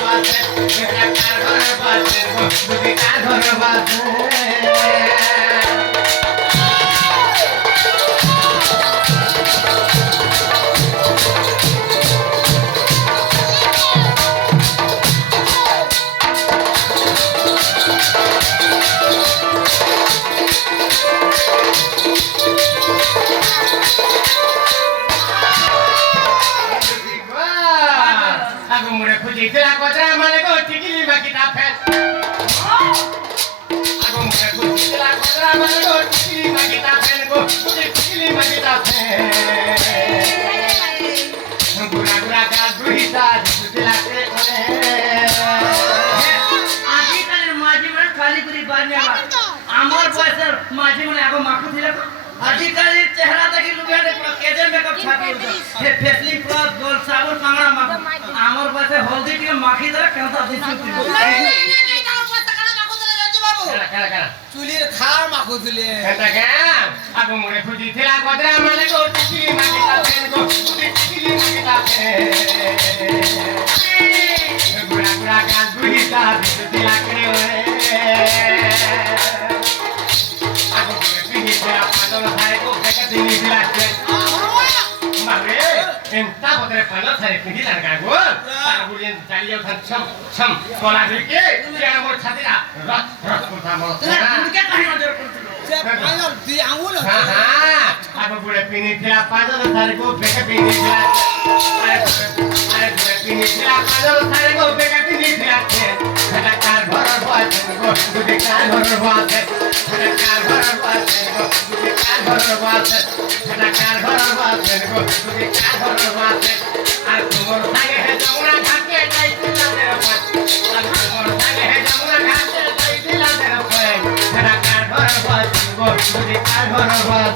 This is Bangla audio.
বাসে সেটা কার ঘরের বাসে গো যদি কার ঘরের বাসে খুঁজিছিলা কতরা মানে গো টিকিলি মাকিটা ফেল আগো মনে খুঁজিছিলা কতরা মানে গো টিকিলি মাকিটা ফেল গো টিকিলি মাকিটা ফেল গুড়া গুড়া গাছ দুইটা খুঁজিছিলা কে করে আজিকালের মাঝি মানে খালি করে বানিয়ে আমার বয়সের মাঝি মানে আগো মাখু ছিল আজিকালের চেহারা দেখি লুকে পুরো কেজে মেকআপ ছাপি ফেসলিং প্লাস গোল সাবুন কাঁগড়া মাখু আমার বয়সে হলদি টিকে মাখি ধরে কেন তা দিছি চুলির খাড় মাখু দিলে এটা কেন আগো মনে খুঁজিছিলা কতরা মানে গো টিকিলি মাকিটা ফেল গো টিকিলি মাকিটা ফেল গুড়া গুড়া গাছ দুইটা খুঁজিছিলা কে করে Paano tayo ko? Kaya tingin sila siya. Mami, entah kau terpana saya tinggi dan kagum. Tangan bulian cari yang sam sekolah dikit. Dia mau cari lah. Rat pertama. Kita kahit ajar kurang. ayo di angul Aku boleh pilih sila paano tayo ko? Kaya pilih sila. Boleh pilih sila paano tayo ko? Kaya pilih sila siya. Sedangkan baru buat ko, bukan baru buat. Sedangkan baru buat ko. Sedangkan baru buat ko, bukan baru buat. Aku mau tanya hejamuna kakek dari sila terapet. Aku mau tanya hejamuna kakek dari sila terapet. Sedangkan baru buat ko, bukan baru buat.